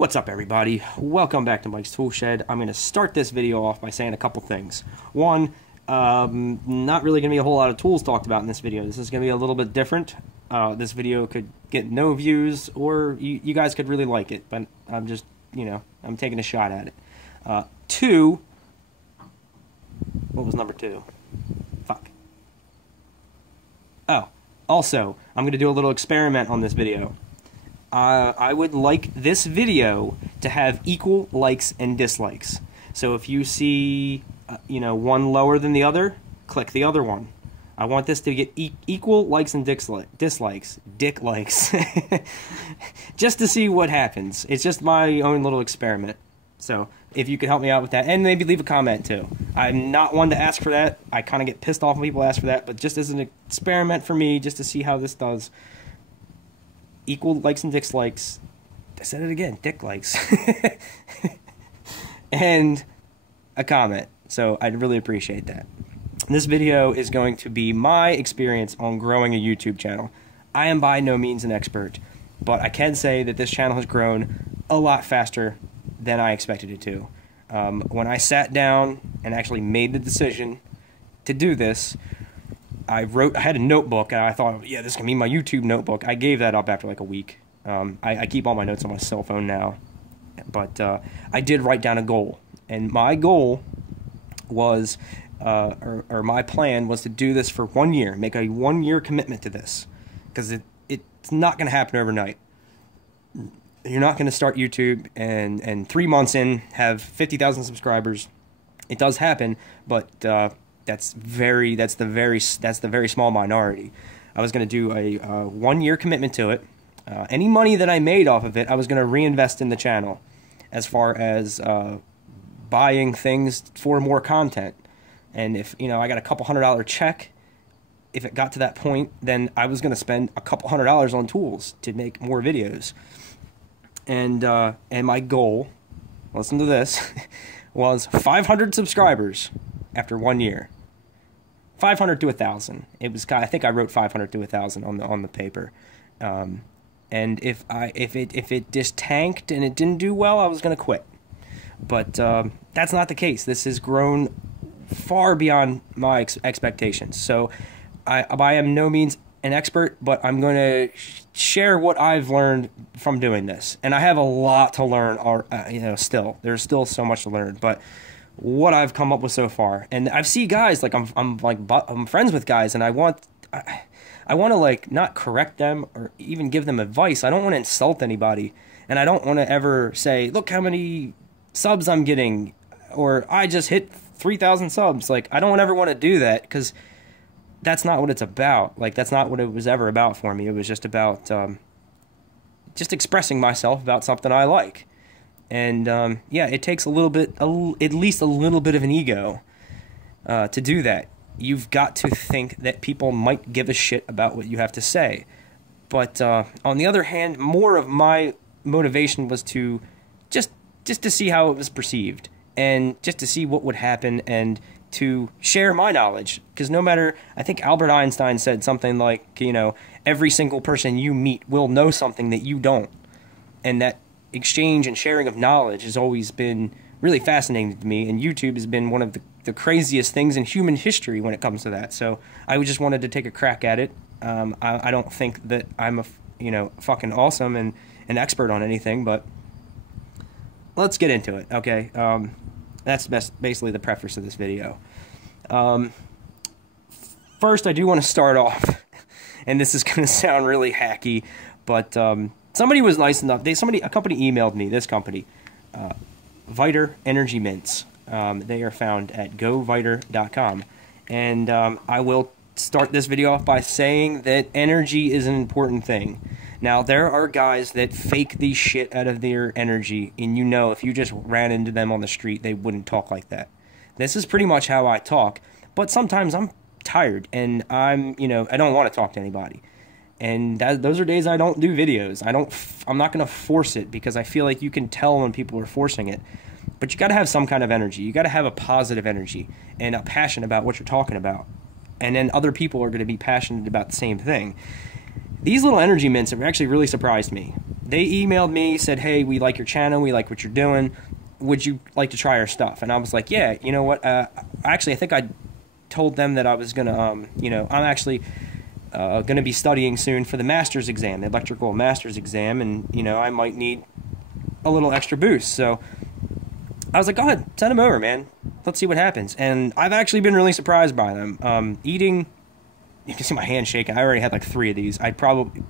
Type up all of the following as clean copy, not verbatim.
What's up, everybody? Welcome back to Mike's Tool Shed. I'm going to start this video off by saying a couple things. One, not really going to be a whole lot of tools talked about in this video. This is going to be a little bit different. This video could get no views, or you guys could really like it, but I'm just, I'm taking a shot at it. Two, what was number two? Fuck. Oh, also, I'm going to do a little experiment on this video. I would like this video to have equal likes and dislikes. So if you see, one lower than the other, click the other one. I want this to get equal likes and dislikes. Dick likes. Just to see what happens. It's just my own little experiment. So if you could help me out with that, and maybe leave a comment too. I'm not one to ask for that. I kind of get pissed off when people ask for that, but just as an experiment for me, just to see how this does. Equal likes and dislikes. I said it again, dick likes. And a comment. So I'd really appreciate that. This video is going to be my experience on growing a YouTube channel. I am by no means an expert, but I can say that this channel has grown a lot faster than I expected it to. When I sat down and actually made the decision to do this, I had a notebook, and I thought, yeah, this can be my YouTube notebook. I gave that up after like a week. I keep all my notes on my cell phone now. But I did write down a goal. And my goal was, or my plan was to do this for 1 year. Make a 1 year commitment to this. Because it's not going to happen overnight. You're not going to start YouTube and 3 months in have 50,000 subscribers. It does happen, but that's the very small minority. I was going to do a 1 year commitment to it. Any money that I made off of it, I was going to reinvest in the channel, as far as buying things for more content. And if I got a couple $100 check, if it got to that point, then I was going to spend a couple $100 on tools to make more videos. And my goal, listen to this, was 500 subscribers after 1 year. 500 to 1,000. It was, I think I wrote 500 to 1,000 on the paper. And if it just tanked and it didn't do well, I was going to quit. But that's not the case. This has grown far beyond my expectations. So I am no means an expert, but I'm going to share what I've learned from doing this. And I have a lot to learn. Still, there's still so much to learn, but what I've come up with so far. And I've seen guys, like I'm friends with guys, and I want to like not correct them or even give them advice. I don't want to insult anybody, and I don't want to ever say, look how many subs I'm getting, or I just hit 3,000 subs. Like, I don't ever want to do that, because that's not what it's about. Like, that's not what it was ever about for me. It was just about just expressing myself about something I like. And, yeah, it takes at least a little bit of an ego to do that. You've got to think that people might give a shit about what you have to say. But, on the other hand, more of my motivation was to just to see how it was perceived. And just to see what would happen, and to share my knowledge. Because no matter, I think Albert Einstein said something like, every single person you meet will know something that you don't. And that exchange and sharing of knowledge has always been really fascinating to me, and YouTube has been one of the craziest things in human history when it comes to that. So I just wanted to take a crack at it. I don't think that I'm fucking awesome and an expert on anything, but let's get into it, okay? That's basically the preface of this video. First, I do want to start off, and this is going to sound really hacky, but somebody was nice enough. A company emailed me. This company, Viter Energy Mints. They are found at goviter.com, and I will start this video off by saying that energy is an important thing. Now, there are guys that fake the shit out of their energy, and if you just ran into them on the street, they wouldn't talk like that. This is pretty much how I talk, but sometimes I'm tired, and I don't want to talk to anybody. And those are days I don't do videos. I'm not going to force it, because I feel like you can tell when people are forcing it. But you got to have some kind of energy. You got to have a positive energy and a passion about what you're talking about. And then other people are going to be passionate about the same thing. These little energy mints have actually really surprised me. they emailed me, said, hey, we like your channel, we like what you're doing, would you like to try our stuff? And I was like, yeah, you know what, actually, I think I told them that I was going to, you know, I'm actually going to be studying soon for the master's exam, the electrical master's exam, and, you know, I might need a little extra boost. So I was like, go ahead, send them over, man. Let's see what happens. And I've actually been really surprised by them. Eating, you can see my hand shaking. I already had like 3 of these. I'd probably,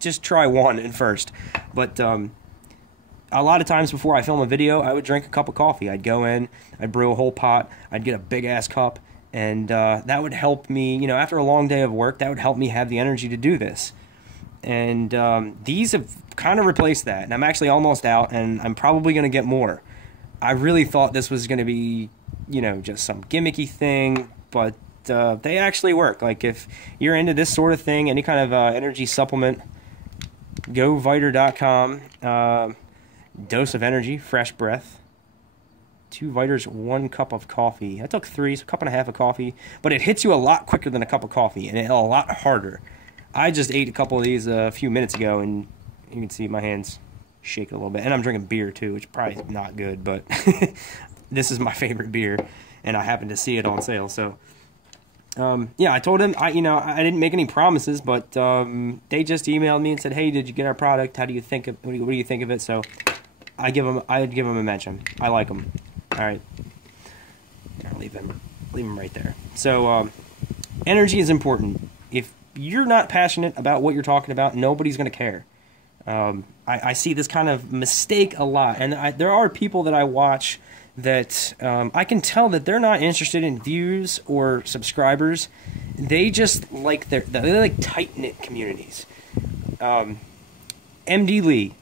just try one at first. But a lot of times before I film a video, I would drink a cup of coffee. I'd go in, I'd brew a whole pot, I'd get a big-ass cup, and that would help me, you know, after a long day of work, that would help me have the energy to do this. And these have kind of replaced that. And I'm actually almost out, and I'm probably going to get more. I really thought this was going to be, you know, just some gimmicky thing, but they actually work. Like, if you're into this sort of thing, any kind of energy supplement, goviter.com, dose of energy, fresh breath. 2 Viters, 1 cup of coffee. I took 3, so a cup and a half of coffee. But it hits you a lot quicker than a cup of coffee, and a lot harder. I just ate a couple of these a few minutes ago, and you can see my hands shake a little bit. And I'm drinking beer, too, which probably is not good, but this is my favorite beer, and I happened to see it on sale. So, yeah, I told him, I didn't make any promises, but they just emailed me and said, hey, did you get our product? How do you think of, what do you think of it? So I'd give them a mention. I like them. All right. I'll leave them right there. So energy is important. If you're not passionate about what you're talking about, nobody's going to care. I see this kind of mistake a lot, and there are people that I watch that I can tell that they're not interested in views or subscribers. They just like they like tight-knit communities. MD Lee,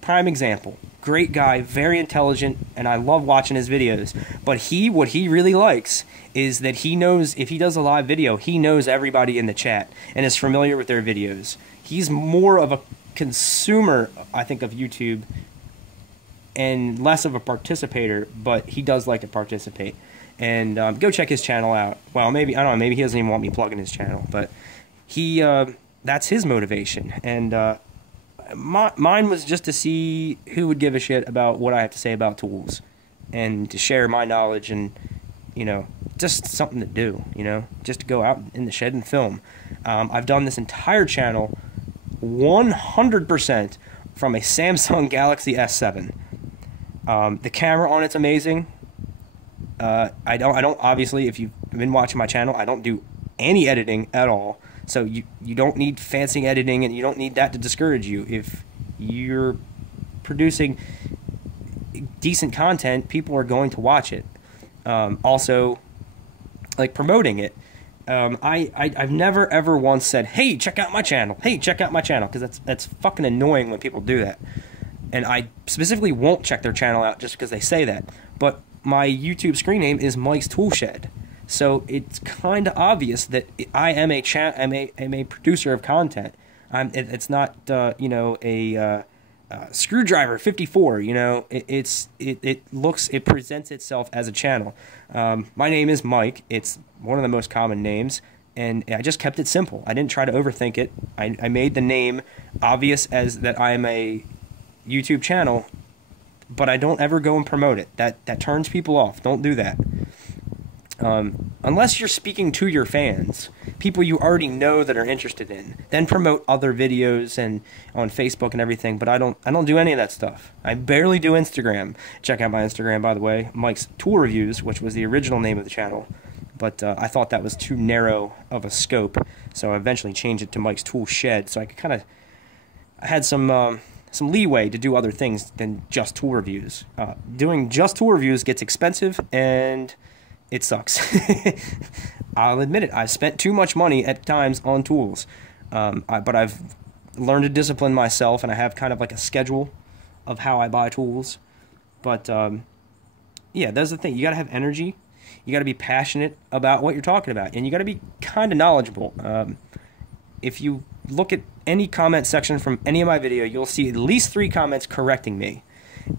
prime example. Great guy, very intelligent, and I love watching his videos. But what he really likes is that he knows, if he does a live video, he knows everybody in the chat and is familiar with their videos. He's more of a consumer, I think, of YouTube and less of a participator, but he does like to participate. And go check his channel out. Well, maybe, I don't know, maybe he doesn't even want me plugging his channel, but he, that's his motivation. And mine was just to see who would give a shit about what I have to say about tools, and to share my knowledge, and, you know, just something to do, you know, just to go out in the shed and film. I've done this entire channel 100% from a Samsung Galaxy S7. The camera on it's amazing. I don't obviously, if you've been watching my channel, I don't do any editing at all. So you don't need fancy editing, and you don't need that to discourage you. If you're producing decent content, people are going to watch it. Also, like, promoting it. I've never ever once said, hey, check out my channel. Hey, check out my channel, because that's fucking annoying when people do that. And I specifically won't check their channel out just because they say that. But my YouTube screen name is Mike's Toolshed. So it's kind of obvious that I am a producer of content. It's not you know, a Screwdriver 54. You know, it presents itself as a channel. My name is Mike. It's one of the most common names, and I just kept it simple. I didn't try to overthink it. I made the name obvious as that I am a YouTube channel, but I don't ever go and promote it. That turns people off. Don't do that. Unless you're speaking to your fans, people you already know that are interested in, then promote other videos and on Facebook and everything. But I don't do any of that stuff. I barely do Instagram. Check out my Instagram, by the way, Mike's Tool Reviews, which was the original name of the channel. But I thought that was too narrow of a scope, so I eventually changed it to Mike's Tool Shed, so I could kind of, I had some leeway to do other things than just tool reviews. Doing just tool reviews gets expensive, and it sucks. I'll admit it. I've spent too much money at times on tools, but I've learned to discipline myself, and I have kind of like a schedule of how I buy tools. But yeah, that's the thing. You got to have energy. You got to be passionate about what you're talking about, and you got to be kind of knowledgeable. If you look at any comment section from any of my video, you'll see at least 3 comments correcting me,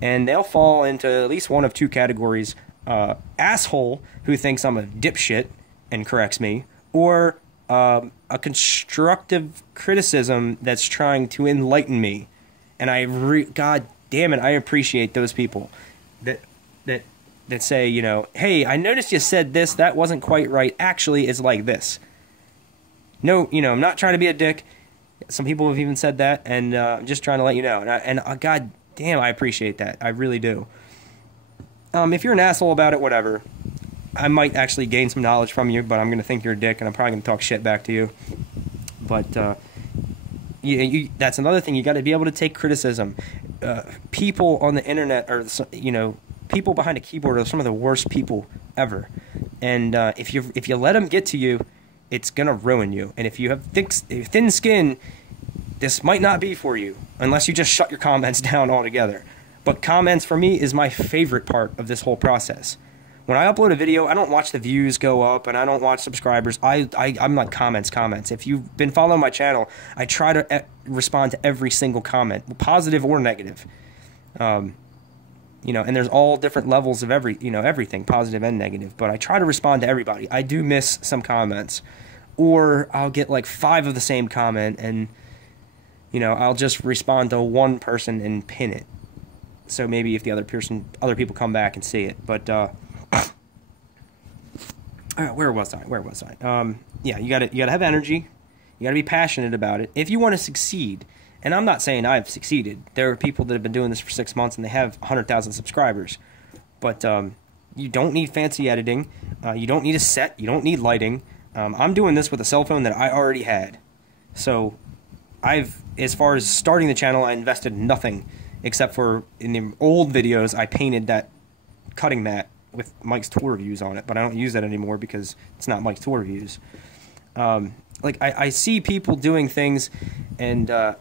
and they'll fall into at least one of 2 categories: asshole who thinks I'm a dipshit and corrects me, or a constructive criticism that's trying to enlighten me And God damn it, I appreciate those people that say, you know, hey, I noticed you said this, that wasn't quite right. Actually, it's like this. No, you know, I'm not trying to be a dick. Some people have even said that, and I'm just trying to let you know. And God damn, I appreciate that. I really do. If you're an asshole about it, whatever. I might actually gain some knowledge from you, but I'm going to think you're a dick, and I'm probably going to talk shit back to you. But that's another thing. You got to be able to take criticism. People on the internet are, you know, people behind a keyboard are some of the worst people ever. And if you let them get to you, it's going to ruin you. And if you have thin skin, this might not be for you, unless you just shut your comments down altogether. But comments, for me, is my favorite part of this whole process. When I upload a video, I don't watch the views go up, and I don't watch subscribers. I'm like comments. If you've been following my channel, I try to respond to every single comment, positive or negative. You know, and there's all different levels of everything, positive and negative. But I try to respond to everybody. I do miss some comments, or I'll get like 5 of the same comment, and you know, I'll just respond to one person and pin it. So maybe if the other people come back and see it, but. Where was I? Yeah, you gotta have energy. You gotta be passionate about it if you want to succeed. And I'm not saying I've succeeded. There are people that have been doing this for 6 months and they have 100,000 subscribers. But you don't need fancy editing. You don't need a set. You don't need lighting. I'm doing this with a cell phone that I already had. So as far as starting the channel, I invested nothing except for in the old videos I painted that cutting mat with Mike's Tour Reviews on it, but I don't use that anymore because it's not Mike's Tour Reviews. Like, I see people doing things, and I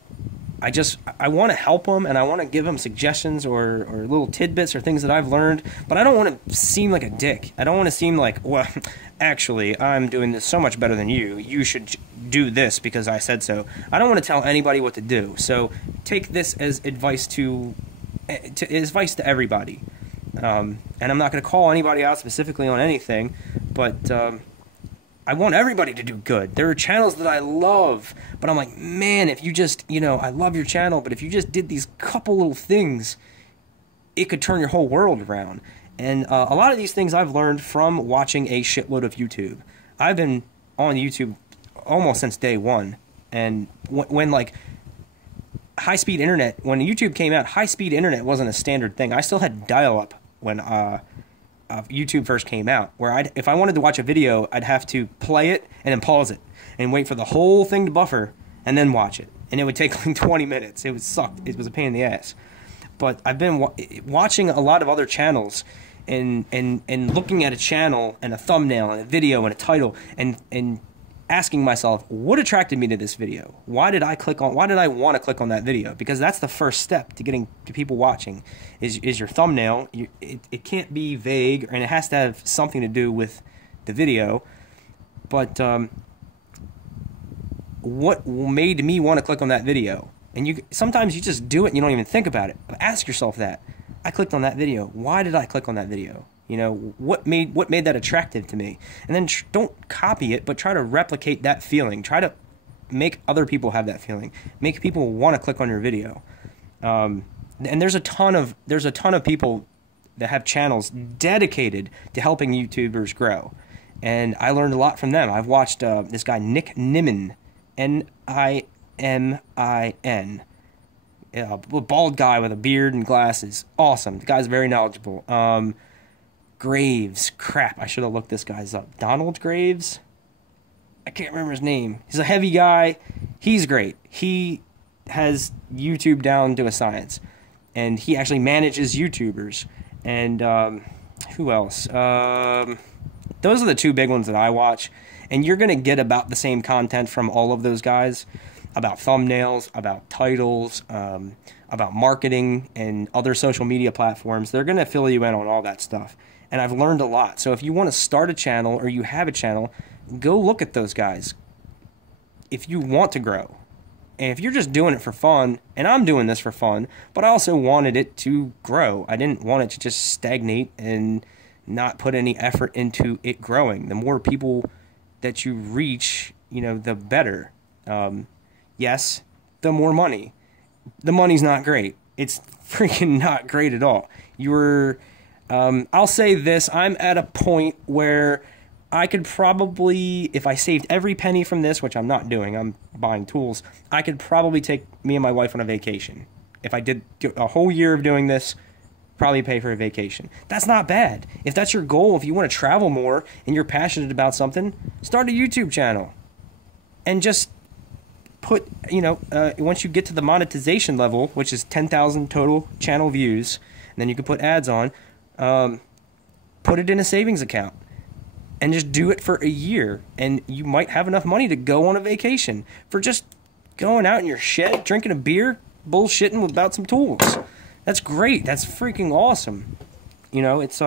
want to help them, and I want to give them suggestions or little tidbits or things that I've learned, but I don't want to seem like a dick. I don't want to seem like, well, actually, I'm doing this so much better than you. You should do this because I said so. I don't want to tell anybody what to do, so take this as advice to everybody. And I'm not going to call anybody out specifically on anything, but I want everybody to do good. There are channels that I love, but I'm like, man, if you just, you know, I love your channel, but if you just did these couple little things, it could turn your whole world around. And a lot of these things I've learned from watching a shitload of YouTube. I've been on YouTube almost since day one, and when like high-speed internet, when YouTube came out, high-speed internet wasn't a standard thing. I still had dial-up when YouTube first came out, where if I wanted to watch a video, I'd have to play it and then pause it and wait for the whole thing to buffer and then watch it. And it would take like 20 minutes. It would suck. It was a pain in the ass. But I've been watching a lot of other channels and looking at a channel and a thumbnail and a video and a title and asking myself, what attracted me to this video? Why did I want to click on that video? Because that's the first step to getting to people watching is your thumbnail. It can't be vague, and it has to have something to do with the video. But what made me want to click on that video? And sometimes you just do it and you don't even think about it. But ask yourself that. I clicked on that video. Why did I click on that video? You know, what made that attractive to me? And then don't copy it, but try to replicate that feeling. Try to make other people have that feeling. Make people want to click on your video. And there's a ton of people that have channels dedicated to helping YouTubers grow. And I learned a lot from them. I've watched this guy Nick Nimmin, Nimin, a bald guy with a beard and glasses. Awesome. The guy's very knowledgeable. Graves. Crap, I should have looked this guy's up. Donald Graves? I can't remember his name. He's a heavy guy. He's great. He has YouTube down to a science. And he actually manages YouTubers. And who else? Those are the two big ones that I watch. And you're going to get about the same content from all of those guys. About thumbnails, about titles, about marketing, and other social media platforms. They're going to fill you in on all that stuff. And I've learned a lot. So if you want to start a channel or you have a channel, go look at those guys if you want to grow. And if you're just doing it for fun, and I'm doing this for fun, but I also wanted it to grow. I didn't want it to just stagnate and not put any effort into it growing. The more people that you reach, you know, the better. Yes, the more money. the money's not great. It's freaking not great at all. I'll say this, I'm at a point where I could probably, if I saved every penny from this, which I'm not doing, I'm buying tools, I could probably take me and my wife on a vacation. If I did a whole year of doing this, probably pay for a vacation. That's not bad. If that's your goal, if you want to travel more and you're passionate about something, start a YouTube channel. And just put, once you get to the monetization level, which is 10,000 total channel views, and then you can put ads on, put it in a savings account. And just do it for a year, and you might have enough money to go on a vacation for just going out in your shed, drinking a beer, bullshitting about some tools. That's great. That's freaking awesome. It's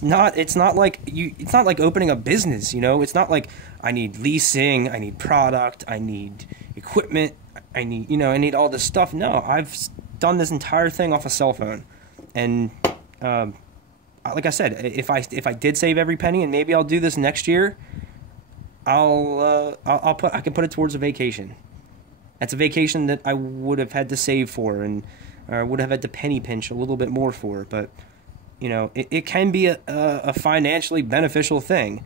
not like opening a business. It's not like I need leasing, I need product, I need equipment, I need all this stuff. No, I've done this entire thing off a cell phone, and like I said, if I did save every penny, and maybe I'll do this next year, I can put it towards a vacation. That's a vacation that I would have had to save for, and would have had to penny pinch a little bit more for. But it can be a financially beneficial thing.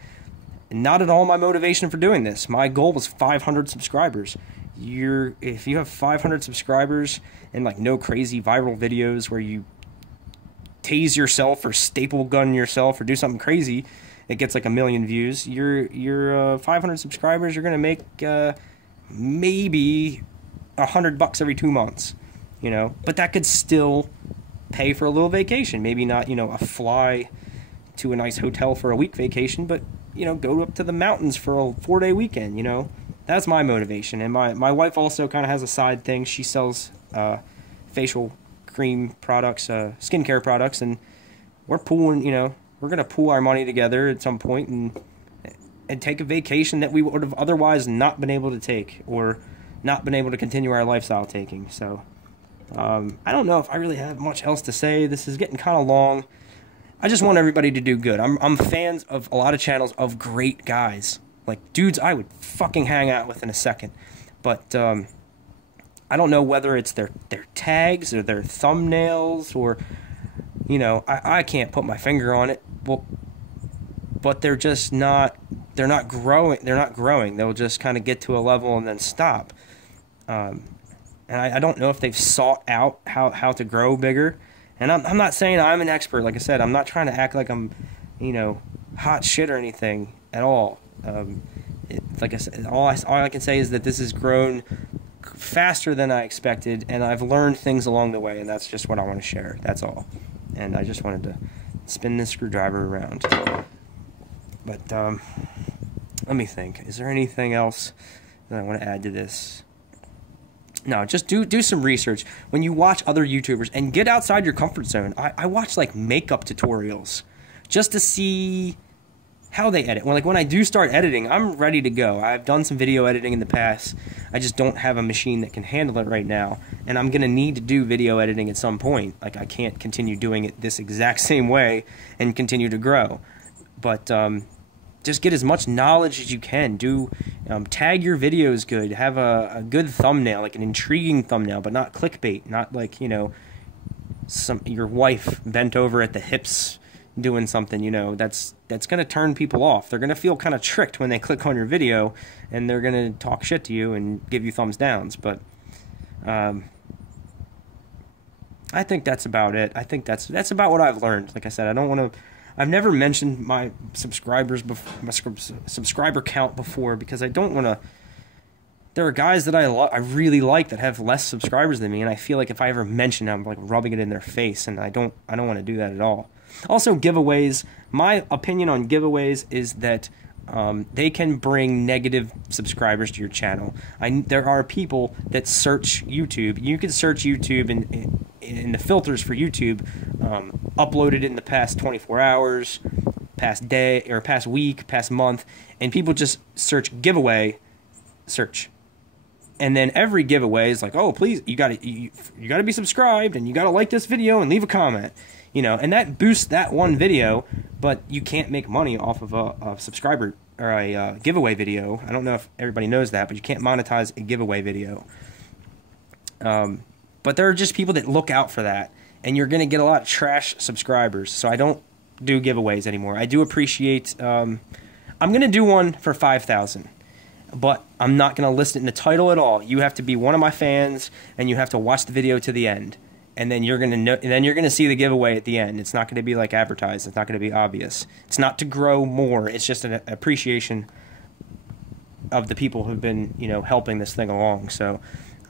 Not at all my motivation for doing this. My goal was 500 subscribers. If you have 500 subscribers and like no crazy viral videos where you tase yourself or staple gun yourself or do something crazy, it gets like 1 million views. Your 500 subscribers, you're gonna make maybe $100 every 2 months, But that could still pay for a little vacation. Maybe not, a fly to a nice hotel for a week vacation, but go up to the mountains for a 4-day weekend. That's my motivation. And my wife also kind of has a side thing. She sells facial cream products, skincare products, and we're gonna pool our money together at some point and take a vacation that we would have otherwise not been able to take, or not been able to continue our lifestyle taking. So I don't know if I really have much else to say. This is getting kind of long. I just want everybody to do good. I'm fans of a lot of channels of great guys, like dudes I would fucking hang out with in a second, but I don't know whether it's their tags or their thumbnails, or I can't put my finger on it. Well, but they're just not growing. They're not growing. They'll just kind of get to a level and then stop. And I don't know if they've sought out how to grow bigger. And I'm not saying I'm an expert. Like I said, I'm not trying to act like I'm hot shit or anything at all. Like I said, all I can say is that this has grown faster than I expected, and I've learned things along the way, and that's just what I want to share. That's all. And I just wanted to spin this screwdriver around. But let me think. Is there anything else that I want to add to this? No, just do some research. When you watch other YouTubers, and get outside your comfort zone. I watch like makeup tutorials just to see how they edit. When I do start editing, I'm ready to go. I've done some video editing in the past. I just don't have a machine that can handle it right now, and I'm gonna need to do video editing at some point. Like, I can't continue doing it this exact same way and continue to grow. But just get as much knowledge as you can. Tag your videos good. Have a good thumbnail, like an intriguing thumbnail, but not clickbait. Not like your wife bent over at the hips doing something, that's going to turn people off. They're going to feel kind of tricked when they click on your video, and they're going to talk shit to you and give you thumbs downs. But I think that's about it. I think that's about what I've learned. Like I said, I've never mentioned my subscribers before, my subscriber count before, because I don't want to. There are guys that I really like that have less subscribers than me, and I feel like if I ever mention them, I'm like rubbing it in their face, and I don't want to do that at all. Also, giveaways. My opinion on giveaways is that they can bring negative subscribers to your channel. There are people that search YouTube. You can search YouTube in the filters for YouTube, uploaded in the past 24 hours, past day, or past week, past month, and people just search giveaway, search. And then every giveaway is like, oh, please, you gotta be subscribed, and you gotta like this video and leave a comment. And that boosts that one video, but you can't make money off of a subscriber or a giveaway video. I don't know if everybody knows that, but you can't monetize a giveaway video. But there are just people that look out for that, and you're going to get a lot of trash subscribers. So I don't do giveaways anymore. I do appreciate... I'm going to do one for 5,000, but I'm not going to list it in the title at all. You have to be one of my fans, and you have to watch the video to the end. And then you're going to know, and then you're going to see the giveaway at the end. It's not going to be like advertised. It's not going to be obvious. It's not to grow more. It's just an appreciation of the people who've been, you know, helping this thing along. So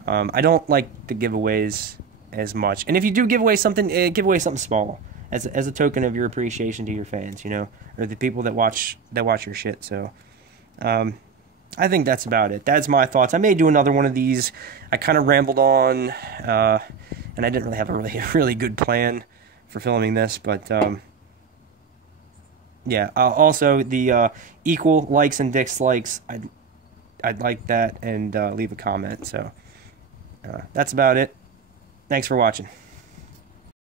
I don't like the giveaways as much. And if you do give away something small as a token of your appreciation to your fans, you know, or the people that watch your shit. So I think that's about it. That's my thoughts. I may do another one of these. I kind of rambled on, and I didn't really have a really good plan for filming this, but yeah. Also, the equal likes and dislikes, I'd like that, and leave a comment. So that's about it. Thanks for watching.